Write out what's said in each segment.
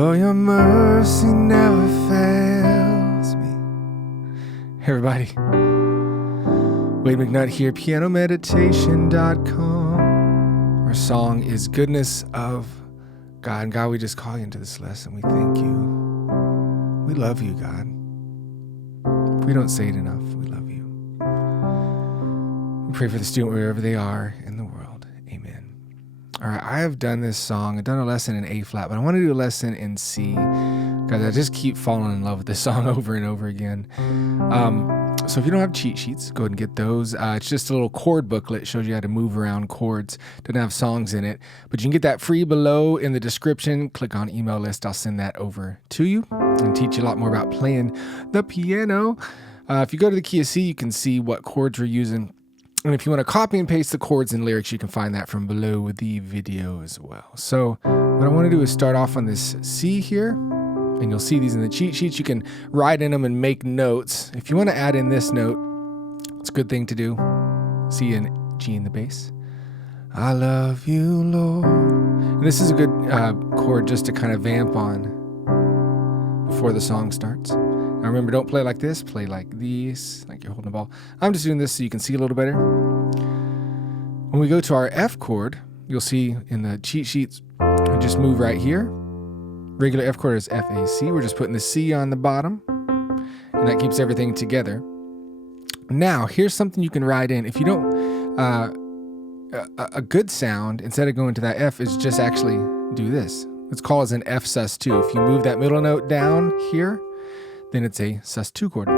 Oh, your mercy never fails me. Hey everybody, Wade McNutt here, pianomeditation.com. Our song is Goodness of God. And God, we just call you into this lesson. We thank you. We love you, God. If we don't say it enough, we love you. We pray for the student wherever they are in the world. Amen. All right, I have done this song. I've done a lesson in A flat, but I want to do a lesson in C because I just keep falling in love with this song over and over again. So if you don't have cheat sheets, go ahead and get those. It's just a little chord booklet. It shows you how to move around chords. Doesn't have songs in it, but you can get that free below in the description. Click on email list. I'll send that over to you and teach you a lot more about playing the piano. If you go to the key of C, you can see what chords we're using. And if you want to copy and paste the chords and lyrics, you can find that from below the video as well. So what I want to do is start off on this C here. And you'll see these in the cheat sheets. You can write in them and make notes. If you want to add in this note, it's a good thing to do. C and G in the bass. I love you, Lord. And this is a good chord just to kind of vamp on before the song starts. Now remember, don't play like this. Play like these, like you're holding a ball. I'm just doing this so you can see a little better. When we go to our F chord, you'll see in the cheat sheets, we just move right here. Regular F chord is F, A, C. We're just putting the C on the bottom, and that keeps everything together. Now, here's something you can write in. If you don't, a good sound, instead of going to that F, is just actually do this. Let's call it an F sus2. If you move that middle note down here, then it's a sus2 chord.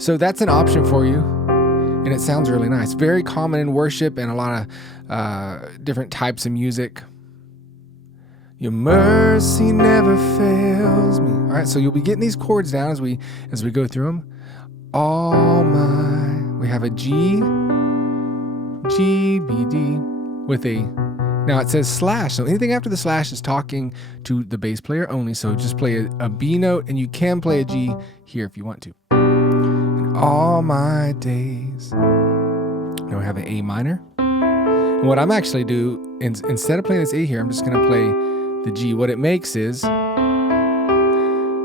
So that's an option for you, and it sounds really nice. Very common in worship and a lot of different types of music. Your mercy never fails me. All right, so you'll be getting these chords down as we go through them. All my, we have a G, G, B, D with a, now it says slash. So anything after the slash is talking to the bass player only. So just play a B note, and you can play a G here if you want to. And all my days. Now we have an A minor. And what I'm actually do, instead of playing this A here, I'm just gonna play the G. What it makes is,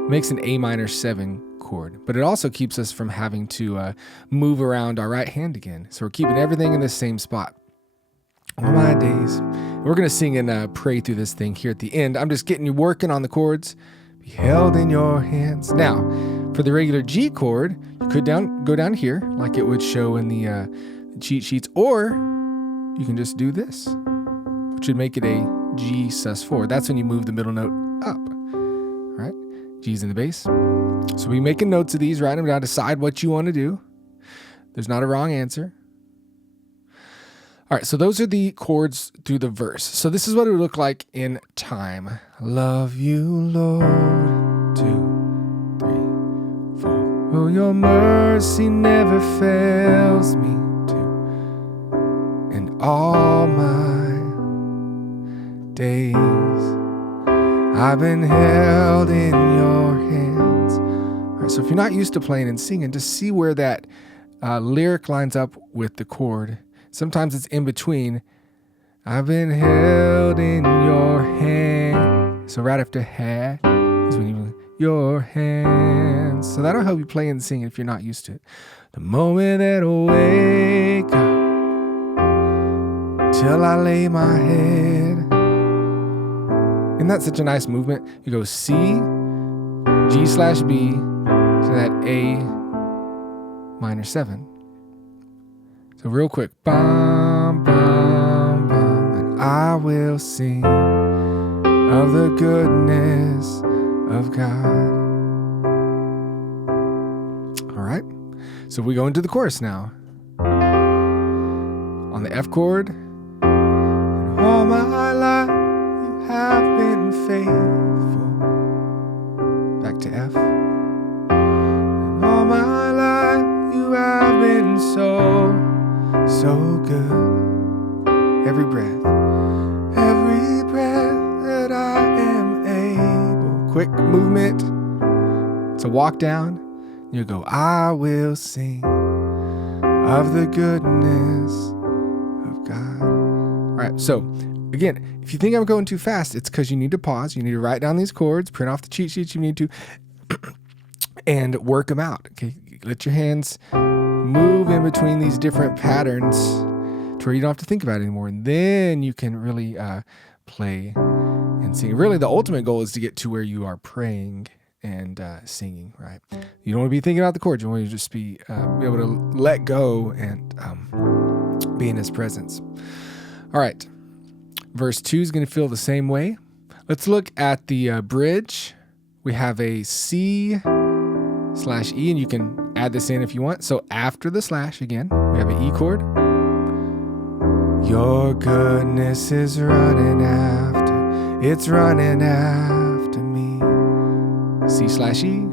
makes an A minor 7 chord, but it also keeps us from having to move around our right hand again. So we're keeping everything in the same spot. All my days. We're going to sing and pray through this thing here at the end. I'm just getting you working on the chords. Be held in your hands. Now, for the regular G chord, you could go down here like it would show in the cheat sheets, or you can just do this, which would make it a G sus4. That's when you move the middle note up. All right, G's in the bass. So we making notes of these, write them down, decide what you want to do. There's not a wrong answer. All right, so those are the chords through the verse. So this is what it would look like in time. Love you, Lord. 2, 3, 4. Oh, your mercy never fails me. 2. And all my days I've been held in your hands. All right, so if you're not used to playing and singing, just see where that lyric lines up with the chord. Sometimes it's in between. I've been held in your hand. So right after ha is when you your hands. So that'll help you play and sing if you're not used to it. The moment that I wake up till I lay my head. Isn't that such a nice movement? You go C, G slash B to that A minor 7. So real quick, bum, bum, bum, and I will sing of the goodness of God. All right, so we go into the chorus now. On the F chord, and all my life you have been faithful. Back to F. And all my life you have been so good. Every breath that I am able. Quick movement. It's a walk down. You go, I will sing of the goodness of God. All right, so again, if you think I'm going too fast, it's because you need to pause. You need to write down these chords, print off the cheat sheets you need to, and work them out. Okay, let your hands move in between these different patterns to where you don't have to think about it anymore. And then you can really play and sing. Really, the ultimate goal is to get to where you are praying and singing, right? You don't want to be thinking about the chords. You want to just be able to let go and be in his presence. All right. Verse 2 is going to feel the same way. Let's look at the bridge. We have a C/E, and you can add this in if you want. So after the slash, again, we have an E chord. Your goodness is running after, it's running after me. C/E.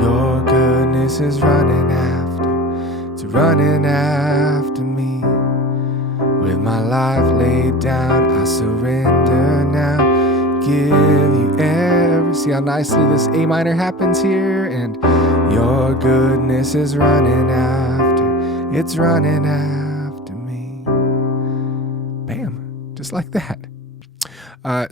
Your goodness is running after, it's running after me. With my life laid down, I surrender now. Give you every. See how nicely this A minor happens here? And your goodness is running after, it's running after me. Bam, just like that.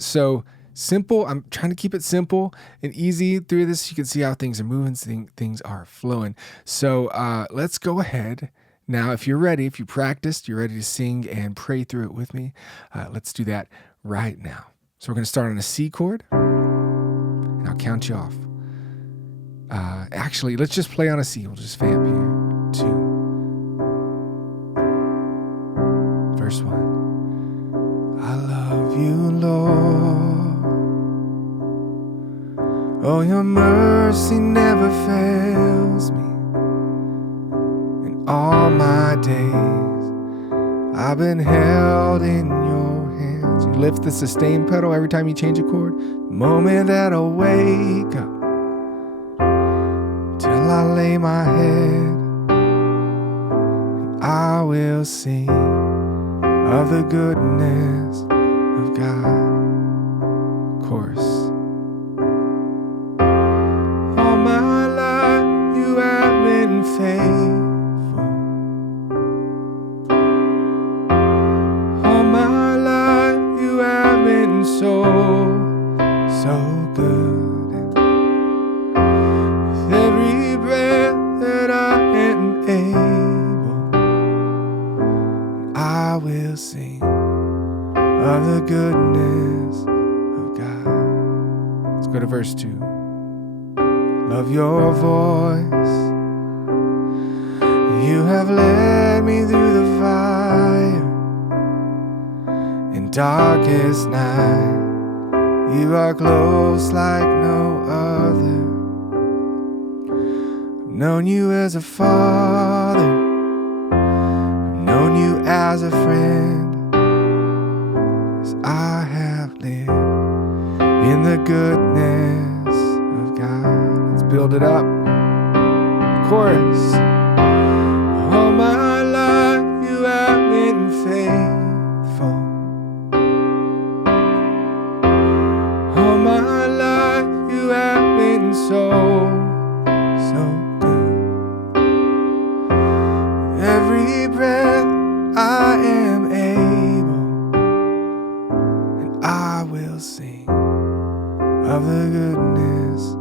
So simple. I'm trying to keep it simple and easy through this. You can see how things are moving, things are flowing. So let's go ahead. Now, if you're ready, if you practiced, you're ready to sing and pray through it with me, let's do that right now. So we're going to start on a C chord, and I'll count you off. Actually, let's just play on a C. We'll just vamp here. 2. Verse 1. I love you, Lord. Oh, your mercy never fails me. All my days, I've been held in your hands. You lift the sustain pedal every time you change a chord. The moment that I wake up, till I lay my head, and I will sing of the goodness of God. Chorus. All my life you have been faithful. So good. With every breath that I am able, I will sing of the goodness of God. Let's go to verse 2. Love your voice. You have led me through the fire. In darkest night, you are close like no other. I've known you as a father, I've known you as a friend, as I have lived in the goodness of God. Let's build it up. Chorus. All my life you have been faithful. My life you have been so good. Every breath I am able, and I will sing of the goodness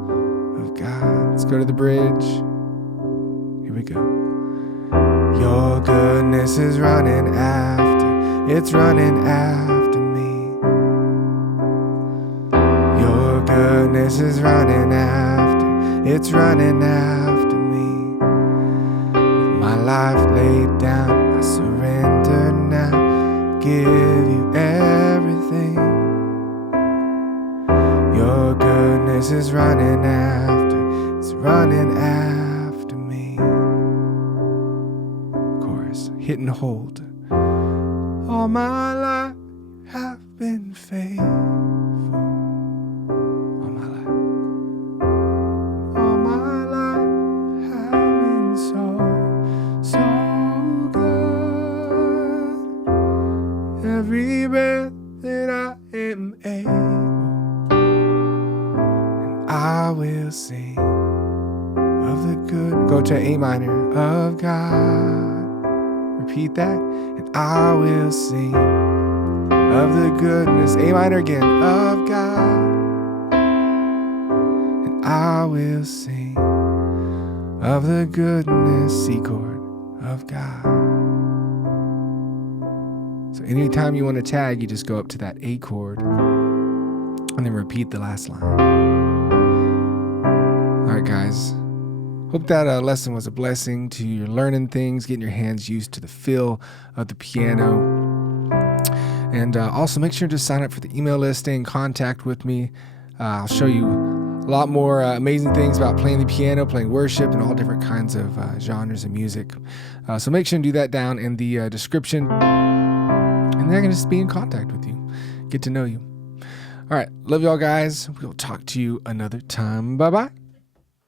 of God. Let's go to the bridge. Here we go. Your goodness is running after, it's running after me. Goodness is running after, it's running after me. With my life laid down, I surrender now. Give you everything. Your goodness is running after, it's running after me. Chorus, hit and hold. All my life have been faithful. Every breath that I am able, and I will sing of the good. Go to A minor of God. Repeat that. And I will sing of the goodness, A minor again, of God. And I will sing of the goodness, C chord, of God. So anytime you want to tag, you just go up to that A chord and then repeat the last line. All right, guys. Hope that lesson was a blessing to your learning things, getting your hands used to the feel of the piano. And also make sure to sign up for the email list, stay in contact with me. I'll show you a lot more amazing things about playing the piano, playing worship, and all different kinds of genres of music. So make sure and do that down in the description. And they're going to just be in contact with you, get to know you. All right. Love y'all, guys. We'll talk to you another time. Bye-bye.